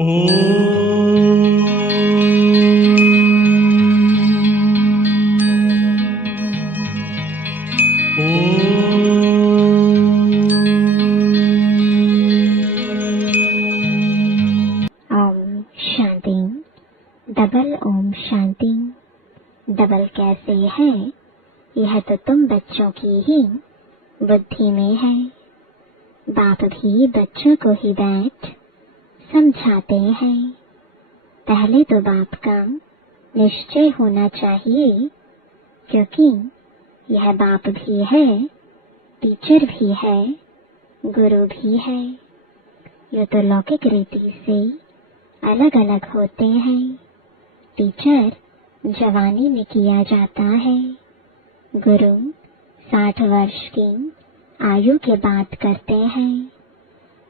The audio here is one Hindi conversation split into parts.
शांति। डबल ओम शांति। डबल कैसे है, यह तो तुम बच्चों की ही बुद्धि में है। बाप भी बच्चों को ही बैठ समझाते हैं। पहले तो बाप का निश्चय होना चाहिए, क्योंकि यह बाप भी है, टीचर भी है, गुरु भी है। ये तो लौकिक रीति से अलग अलग होते हैं। टीचर जवानी में किया जाता है, गुरु 60 वर्ष की आयु के बाद करते हैं।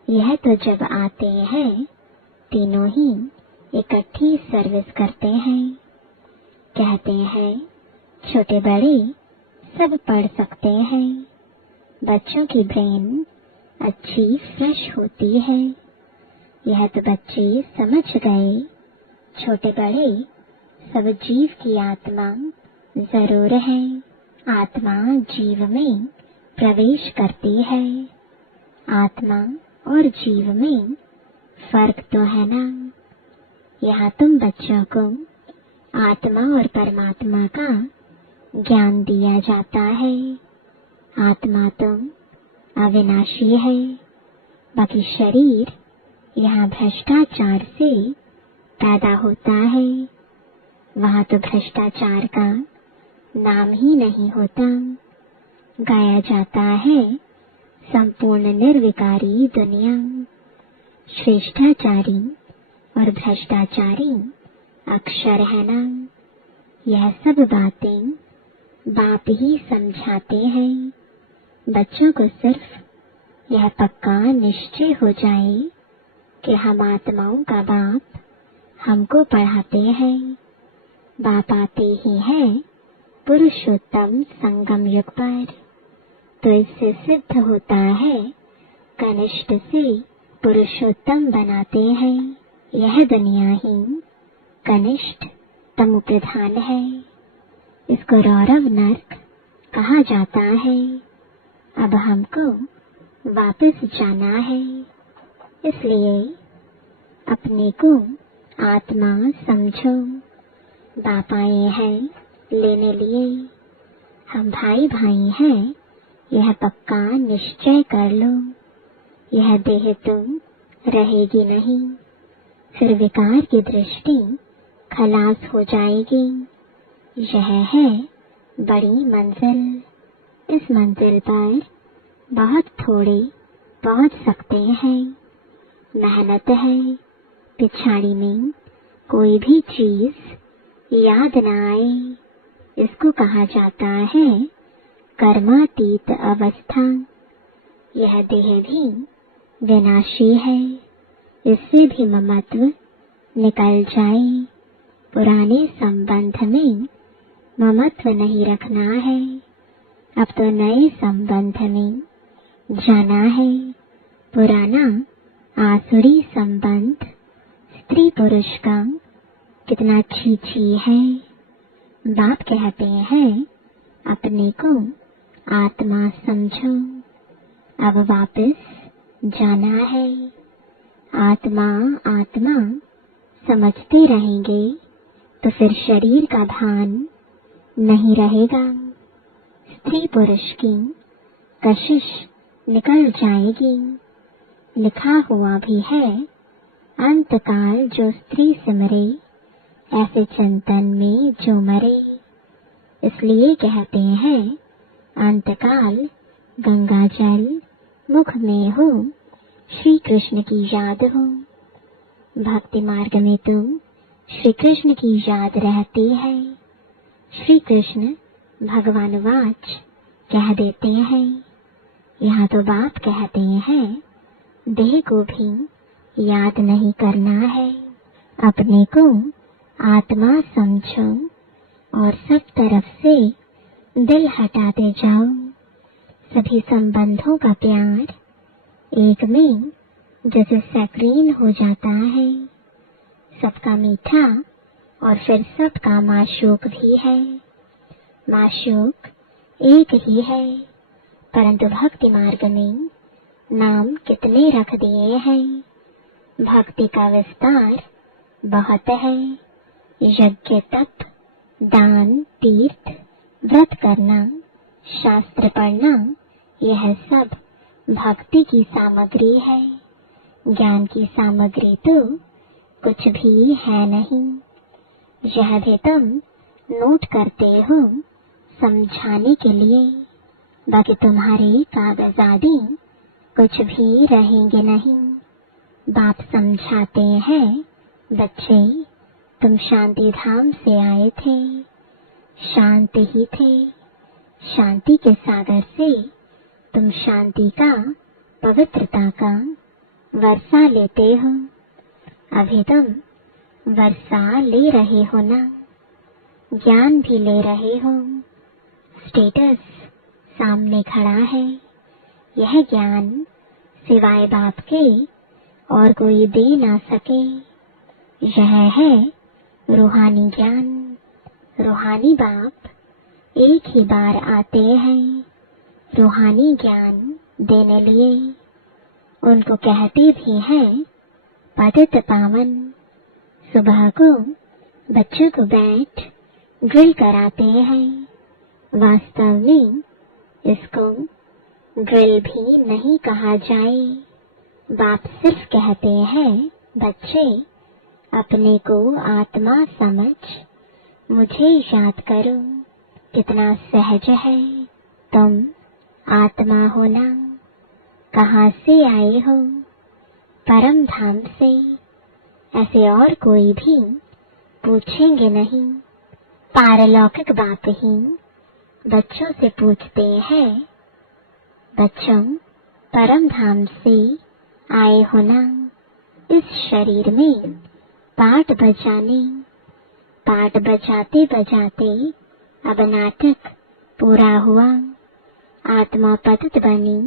यह तो जब आते हैं तीनों ही इकट्ठी सर्विस करते हैं। कहते हैं छोटे बड़े सब पढ़ सकते हैं। बच्चों की ब्रेन अच्छी फ्रेश होती है। यह तो बच्चे समझ गए, छोटे बड़े सब जीव की आत्मा जरूर है। आत्मा जीव में प्रवेश करती है। आत्मा और जीव में फर्क तो है ना। यहाँ तुम बच्चों को आत्मा और परमात्मा का ज्ञान दिया जाता है। आत्मा तो अविनाशी है, बाकी शरीर यहाँ भ्रष्टाचार से पैदा होता है। वहाँ तो भ्रष्टाचार का नाम ही नहीं होता। गाया जाता है संपूर्ण निर्विकारी दुनिया। श्रेष्ठाचारी और भ्रष्टाचारी अक्षर है ना। यह सब बातें बाप ही समझाते हैं। बच्चों को सिर्फ यह पक्का निश्चय हो जाए कि हम आत्माओं का बाप हमको पढ़ाते हैं। बाप आते ही है पुरुषोत्तम संगम युग पर, तो इससे सिद्ध होता है कनिष्ठ से पुरुषोत्तम बनाते हैं। यह दुनिया ही कनिष्ठ तमो प्रधान है। इसको रौरव नर्क कहा जाता है। अब हमको वापस जाना है, इसलिए अपने को आत्मा समझो। बाप आए हैं लेने लिए, हम भाई भाई हैं, यह पक्का निश्चय कर लो। यह देह तो रहेगी नहीं, फिर विकार की दृष्टि खलास हो जाएगी। यह है बड़ी मंजिल। इस मंजिल पर बहुत थोड़े पहुंच सकते हैं। मेहनत है, पिछाड़ी में कोई भी चीज याद न आए। इसको कहा जाता है कर्मातीत अवस्था। यह देह भी विनाशी है, इससे भी ममत्व निकल जाए। पुराने संबंध में ममत्व नहीं रखना है। अब तो नए संबंध में जाना है। पुराना आसुरी संबंध स्त्री पुरुष का कितना छी है। बाप कहते हैं अपने को आत्मा समझो। अब वापस जाना है। आत्मा आत्मा समझते रहेंगे तो फिर शरीर का भान नहीं रहेगा। स्त्री पुरुष की कशिश निकल जाएगी। लिखा हुआ भी है अंतकाल जो स्त्री सिमरे, ऐसे चिंतन में जो मरे। इसलिए कहते हैं अंतकाल गंगा जल मुख में हो, श्री कृष्ण की याद हो। भक्ति मार्ग में तो श्री कृष्ण की याद रहती है। श्री कृष्ण भगवान वाच कह देते हैं। यहाँ तो बाप कहते हैं देह को भी याद नहीं करना है। अपने को आत्मा समझो और सब तरफ से दिल हटाते जाओ। सभी संबंधों का प्यार एक में जैसे सैक्रीन हो जाता है। सबका मीठा और फिर सबका माशूक भी है। माशूक एक ही है, परंतु भक्ति मार्ग में नाम कितने रख दिए हैं। भक्ति का विस्तार बहुत है। यज्ञ, तप, दान, तीर्थ, व्रत करना, शास्त्र पढ़ना, यह सब भक्ति की सामग्री है। ज्ञान की सामग्री तो कुछ भी है नहीं। यह भी तुम नोट करते हो समझाने के लिए, बाकी तुम्हारे कागज आदि कुछ भी रहेंगे नहीं। बाप समझाते हैं, बच्चे तुम शांति धाम से आए थे, शांत ही थे। शांति के सागर से तुम शांति का, पवित्रता का वर्षा लेते हो। अभी तुम वर्षा ले रहे हो ना, ज्ञान भी ले रहे हो। स्टेटस सामने खड़ा है। यह ज्ञान सिवाय बाप के और कोई दे ना सके। यह है रूहानी ज्ञान। रूहानी बाप एक ही बार आते हैं रूहानी ज्ञान देने लिए। उनको कहते भी हैं पतित पावन। सुबह को बच्चों को बैठ ड्रिल कराते हैं। वास्तव में इसको ड्रिल भी नहीं कहा जाए। बाप सिर्फ कहते हैं, बच्चे अपने को आत्मा समझ मुझे याद करो। कितना सहज है। तुम आत्मा हो ना। कहाँ से आए हो? परम धाम से। ऐसे और कोई भी पूछेंगे नहीं। पारलौकिक बाप ही बच्चों से पूछते हैं, बच्चों परम धाम से आए हो ना। इस शरीर में पाठ बजाने, पाठ बजाते बजाते अब नाटक पूरा हुआ। आत्मा पतित बनी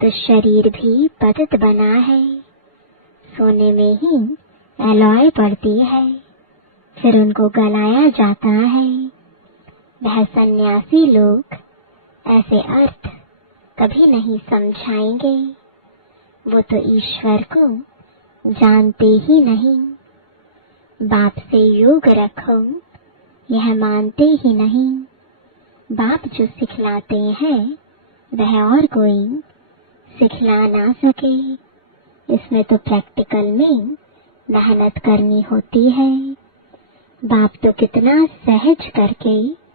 तो शरीर भी पतित बना है। सोने में ही एलॉय पड़ती है, फिर उनको गलाया जाता है। वह सन्यासी लोग ऐसे अर्थ कभी नहीं समझाएंगे। वो तो ईश्वर को जानते ही नहीं। बाप से योग रखो यह मानते ही नहीं। बाप जो सिखलाते हैं वह और कोई सिखला ना सके। इसमें तो प्रैक्टिकल में मेहनत करनी होती है। बाप तो कितना सहज करके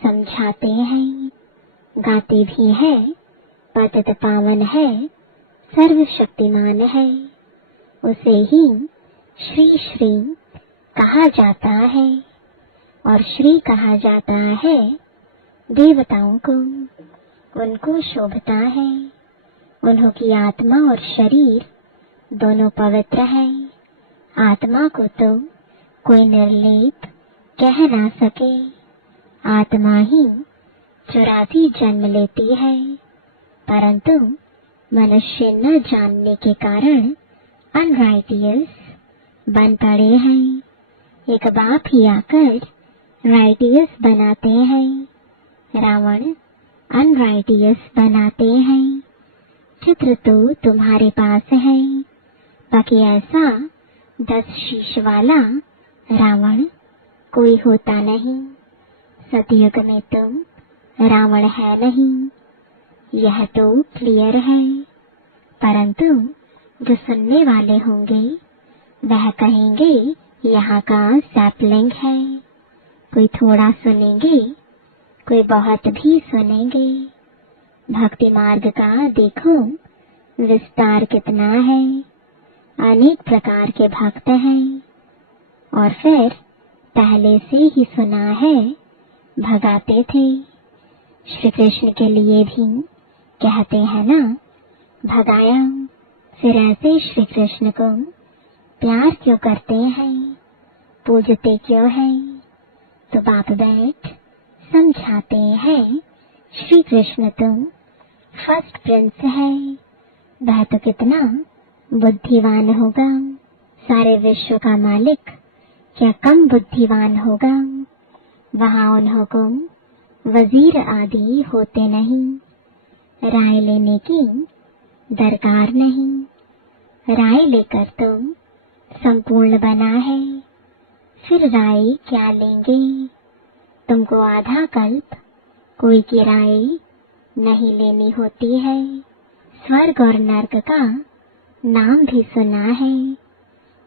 समझाते हैं। गाते भी है, पतित पावन है, सर्वशक्तिमान है। उसे ही श्री श्री कहा जाता है और श्री कहा जाता है देवताओं को। उनको शोभता है। उन्हों की आत्मा और शरीर दोनों पवित्र है। आत्मा को तो कोई निर्लेप कह ना सके। आत्मा ही 84 जन्म लेती है, परंतु मनुष्य न जानने के कारण अनराइटियस बन पड़े हैं। एक बाप ही आकर राइटियस बनाते हैं। रावण अनराइटियस बनाते हैं। चित्र तो तुम्हारे पास है, बाकी ऐसा 10 शीश वाला रावण कोई होता नहीं। सतयुग में तुम रावण है नहीं, यह तो क्लियर है। परंतु जो सुनने वाले होंगे वह कहेंगे यहाँ का सैपलिंग है। कोई थोड़ा सुनेंगे, कोई बहुत भी सुनेंगे। भक्ति मार्ग का देखो विस्तार कितना है। अनेक प्रकार के भक्त हैं और फिर पहले से ही सुना है भगाते थे। श्री कृष्ण के लिए भी कहते हैं ना, भगाया। फिर ऐसे श्री कृष्ण को प्यार क्यों करते हैं, पूजते क्यों हैं? तो बाप बैठ समझाते हैं, श्री कृष्ण तुम फर्स्ट प्रिंस है। वह तो कितना बुद्धिमान होगा, सारे विश्व का मालिक क्या कम बुद्धिमान होगा। वहां उन्हों को वजीर आदि होते नहीं, राय लेने की दरकार नहीं। राय लेकर तुम संपूर्ण बना है, फिर राय क्या लेंगे। तुमको आधा कल्प कोई की राय नहीं लेनी होती है। स्वर्ग और नर्क का नाम भी सुना है,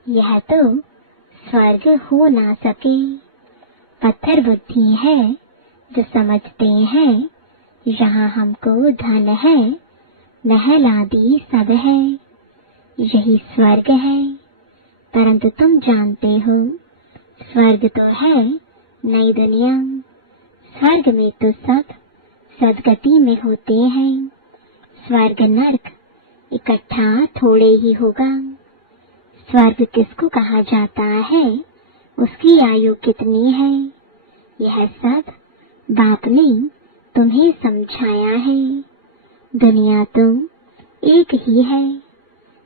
यह तो स्वर्ग हो ना सके। पत्थर बुद्धि है जो समझते हैं यहाँ हमको धन है, महल आदि सब है, यही स्वर्ग है। परंतु तुम जानते हो स्वर्ग तो है नई दुनिया। स्वर्ग में तो सब सदगति में होते हैं, स्वर्ग नर्क इकट्ठा थोड़े ही होगा। स्वर्ग किसको कहा जाता है, उसकी आयु कितनी है, यह सब बाप ने तुम्हें समझाया है। दुनिया तो एक ही है,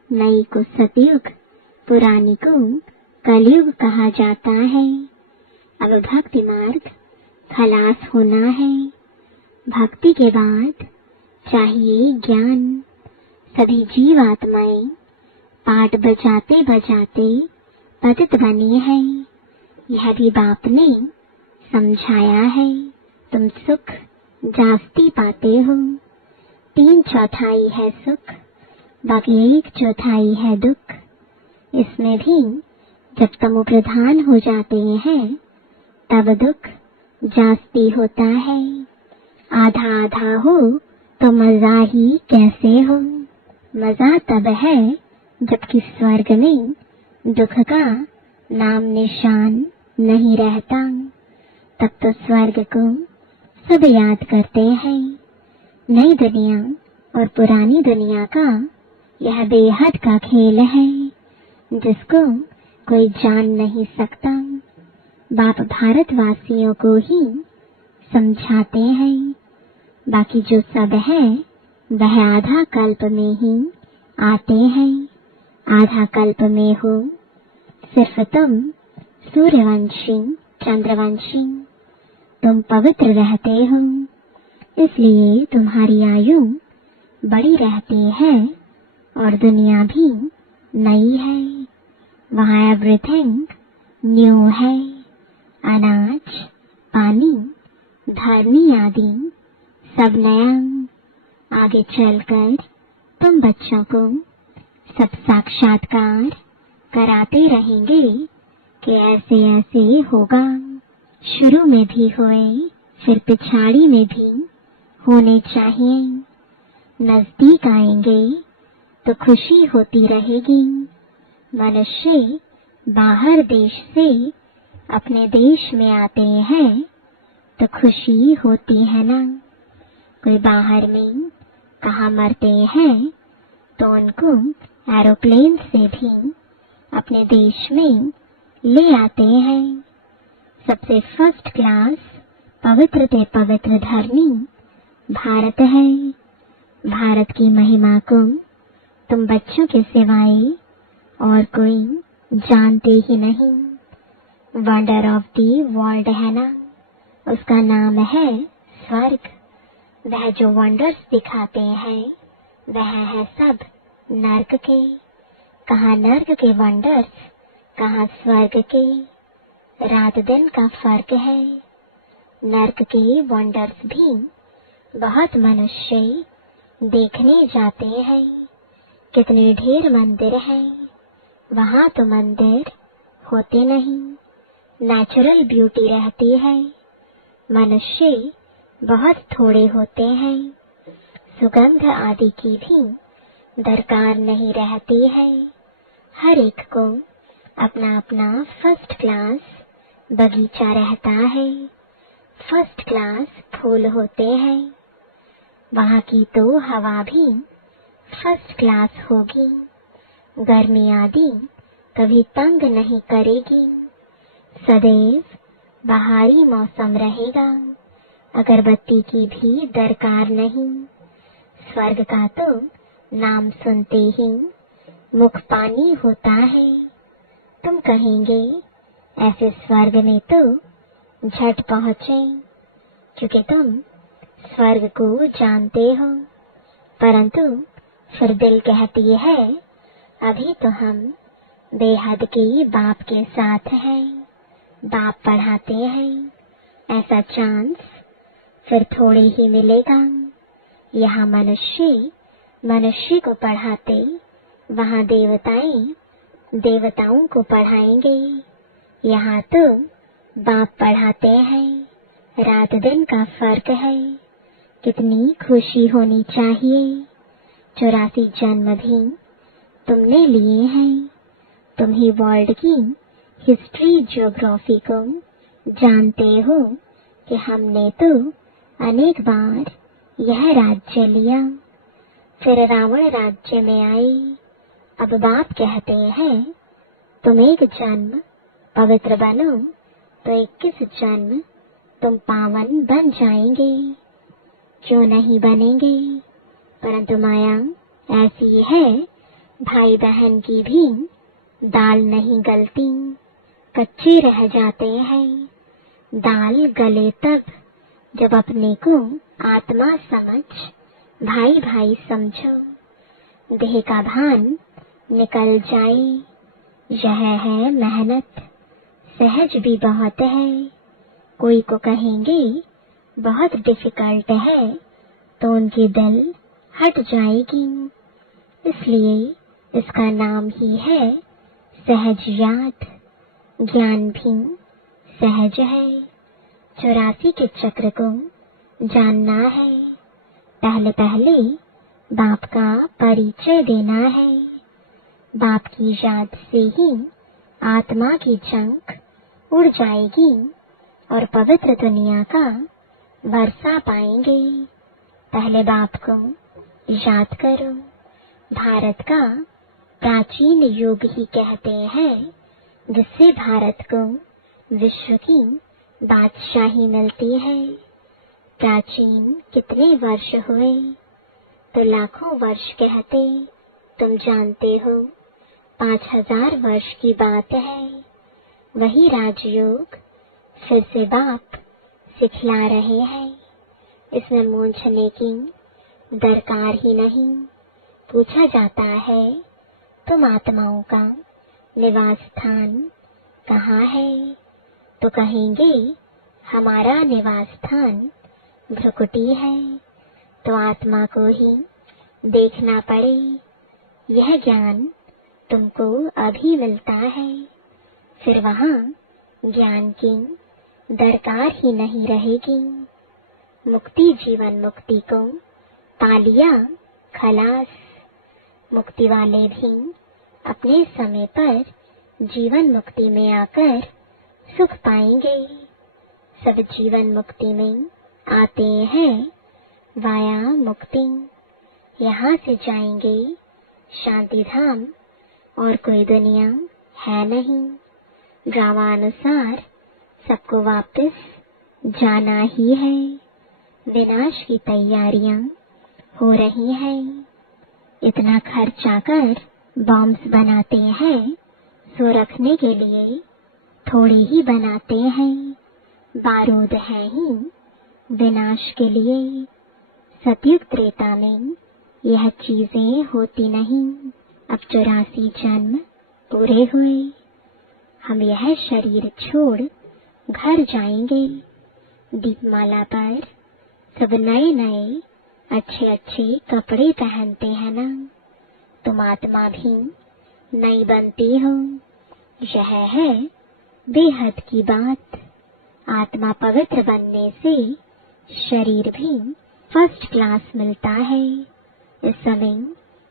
नई को सतयुग, पुरानी को कलयुग कहा जाता है। अब भक्ति मार्ग खलास होना है, भक्ति के बाद चाहिए ज्ञान। सभी जीवात्माएं पाठ बजाते बजाते पतित बनी है, यह भी बाप ने समझाया है। तुम सुख जास्ती पाते हो, 3/4 है सुख, बाकी 1/4 है दुख। इसमें भी जब तुम प्रधान हो जाते हैं तब दुख जास्ती होता है। आधा आधा हो तो मजा ही कैसे हो। मजा तब है जबकि स्वर्ग में दुख का नाम निशान नहीं रहता। तब तो स्वर्ग को सब याद करते हैं। नई दुनिया और पुरानी दुनिया का यह बेहद का खेल है, जिसको कोई जान नहीं सकता। बाप भारतवासियों को ही समझाते हैं, बाकी जो सब है वह आधा कल्प में ही आते हैं। आधा कल्प में हो सिर्फ तुम सूर्यवंशी चंद्रवंशी, तुम पवित्र रहते हो, इसलिए तुम्हारी आयु बड़ी रहती है और दुनिया भी नई है। वहाँ एवरीथिंग न्यू है। अनाज, पानी, धरनी आदि सब नया। आगे चलकर तुम बच्चों को सब साक्षात्कार कराते रहेंगे कि ऐसे ऐसे होगा। शुरू में भी हुए, फिर पिछाड़ी में भी होने चाहिए। नजदीक आएंगे तो खुशी होती रहेगी। मनुष्य बाहर देश से अपने देश में आते हैं तो खुशी होती है ना। कोई बाहर में कहाँ मरते हैं तो उनको एरोप्लेन से भी अपने देश में ले आते हैं। सबसे फर्स्ट क्लास पवित्र से पवित्र धरनी भारत है। भारत की महिमा को तुम बच्चों के सिवाय और कोई जानते ही नहीं। वंडर ऑफ दी वर्ल्ड है ना, उसका नाम है स्वर्ग। वह जो वंडर्स दिखाते हैं वह है सब नर्क के। कहाँ नर्क के वंडर्स, कहाँ स्वर्ग के। रात दिन का फर्क है। नर्क के वंडर्स भी बहुत मनुष्य देखने जाते हैं। कितने ढेर मंदिर हैं, वहाँ तो मंदिर होते नहीं, नेचुरल ब्यूटी रहती है। मनुष्य बहुत थोड़े होते हैं, सुगंध आदि की भी दरकार नहीं रहती है। हर एक को अपना अपना फर्स्ट क्लास बगीचा रहता है, फर्स्ट क्लास फूल होते हैं। वहाँ की तो हवा भी फर्स्ट क्लास होगी। गर्मी आदि कभी तंग नहीं करेगी। सदैव बहारी मौसम रहेगा। अगरबत्ती की भी दरकार नहीं। स्वर्ग का तो नाम सुनते ही मुख पानी होता है। तुम कहेंगे ऐसे स्वर्ग में तो झट पहुंचे, क्योंकि तुम स्वर्ग को जानते हो। परंतु फिर दिल कहती है अभी तो हम बेहद के बाप के साथ हैं, बाप पढ़ाते हैं। ऐसा चांस फिर थोड़े ही मिलेगा। यहाँ मनुष्य मनुष्य को पढ़ाते, वहाँ देवताएं देवताओं को पढ़ाएंगे। यहाँ तो बाप पढ़ाते हैं, रात दिन का फर्क है। कितनी खुशी होनी चाहिए। 84 जन्म भी तुमने लिए हैं। तुम ही वर्ल्ड की हिस्ट्री ज्योग्राफी को जानते हो कि हमने तो अनेक बार यह राज्य लिया, फिर रावण राज्य में आए। अब बाप कहते हैं तुम एक जन्म पवित्र बनो तो 21 जन्म तुम पावन बन जाएंगे। क्यों नहीं बनेंगे? परंतु माया ऐसी है, भाई बहन की भी दाल नहीं गलती, कच्चे रह जाते हैं। दाल गले तब जब अपने को आत्मा समझ भाई भाई समझो, देह का भान निकल जाए। यह है मेहनत, सहज भी बहुत है। कोई को कहेंगे बहुत डिफिकल्ट है तो उनकी दिल हट जाएगी। इसलिए इसका नाम ही है सहज याद। ज्ञान भी सहज है। 84 के चक्र को जानना है। पहले पहले बाप का परिचय देना है। बाप की याद से ही आत्मा की चंक उड़ जाएगी और पवित्र दुनिया का वर्षा पाएंगे। पहले बाप को याद करो। भारत का प्राचीन युग ही कहते हैं, जिससे भारत को विश्व की बादशाही मिलती है। प्राचीन कितने वर्ष हुए? तो लाखों वर्ष कहते, तुम जानते हो 5000 वर्ष की बात है। वही राजयोग फिर से बाप सिखला रहे हैं। इसमें मूंझने की दरकार ही नहीं। पूछा जाता है तुम आत्माओं का निवास स्थान कहाँ है? तो कहेंगे हमारा निवास स्थान भ्रुकुटी है। तो आत्मा को ही देखना पड़े। यह ज्ञान तुमको अभी मिलता है, फिर वहाँ ज्ञान की दरकार ही नहीं रहेगी। मुक्ति जीवन मुक्ति को पा लिया खलास। मुक्ति वाले भी अपने समय पर जीवन मुक्ति में आकर सुख पाएंगे। सब जीवन मुक्ति में आते हैं वाया मुक्ति। यहाँ से जाएंगे शांति धाम और कोई दुनिया है नहीं। ड्रामानुसार सबको वापस जाना ही है। विनाश की तैयारियां हो रही हैं। इतना खर्चा कर बॉम्ब्स बनाते हैं, सो रखने के लिए थोड़ी ही बनाते हैं। बारूद है ही विनाश के लिए। सतयुग त्रेता में यह चीजें होती नहीं। अब 84 जन्म पूरे हुए। हम यह शरीर छोड़ घर जाएंगे। दीपमाला पर सब नए नए अच्छे अच्छे कपड़े पहनते हैं ना। तुम आत्मा भी नई बनती हो। यह है बेहद की बात। आत्मा पवित्र बनने से शरीर भी फर्स्ट क्लास मिलता है। इस समय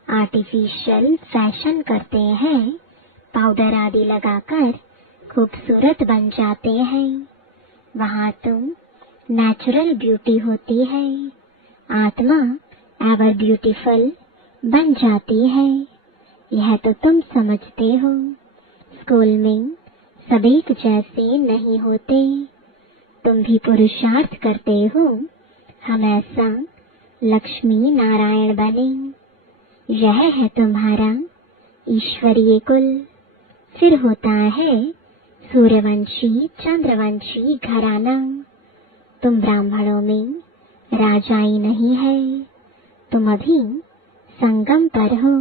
आर्टिफिशियल फैशन करते हैं, पाउडर आदि लगाकर खूबसूरत बन जाते हैं। वहाँ तो नेचुरल ब्यूटी होती है। आत्मा एवर ब्यूटीफुल बन जाती है। यह तो तुम समझते हो। स्कूल में सब एक जैसे नहीं होते। तुम भी पुरुषार्थ करते हो हम ऐसा लक्ष्मी नारायण बने। यह है तुम्हारा ईश्वरीय कुल। फिर होता है सूर्यवंशी चंद्रवंशी घराना। तुम ब्राह्मणों में राजाई नहीं है, तुम अभी संगम पर हो।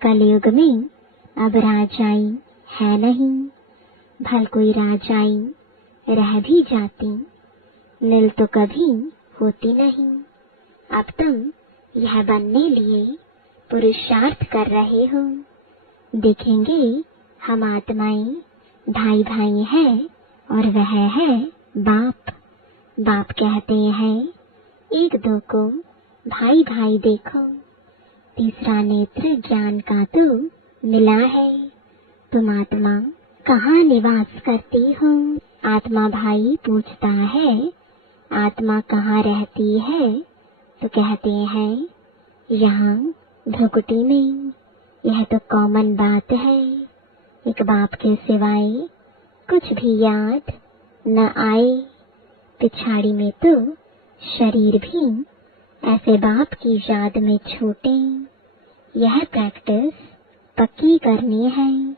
कलयुग में अब राजाई है नहीं, भल कोई राजाई रह भी जाती, मिल तो कभी होती नहीं। अब तुम यह बनने लिए पुरुषार्थ कर रहे हो। देखेंगे हम आत्माएं भाई भाई हैं और वह है बाप। बाप कहते हैं एक दो को भाई भाई देखो, तीसरा नेत्र ज्ञान का तो मिला है। तुम आत्मा कहाँ निवास करती हो? आत्मा भाई पूछता है आत्मा कहाँ रहती है? तो कहते हैं यहाँ भ्रुकुटी में। यह तो कॉमन बात है। एक बाप के सिवाय कुछ भी याद न आए। पिछाड़ी में तो शरीर भी ऐसे बाप की याद में छूटे। यह प्रैक्टिस पक्की करनी है।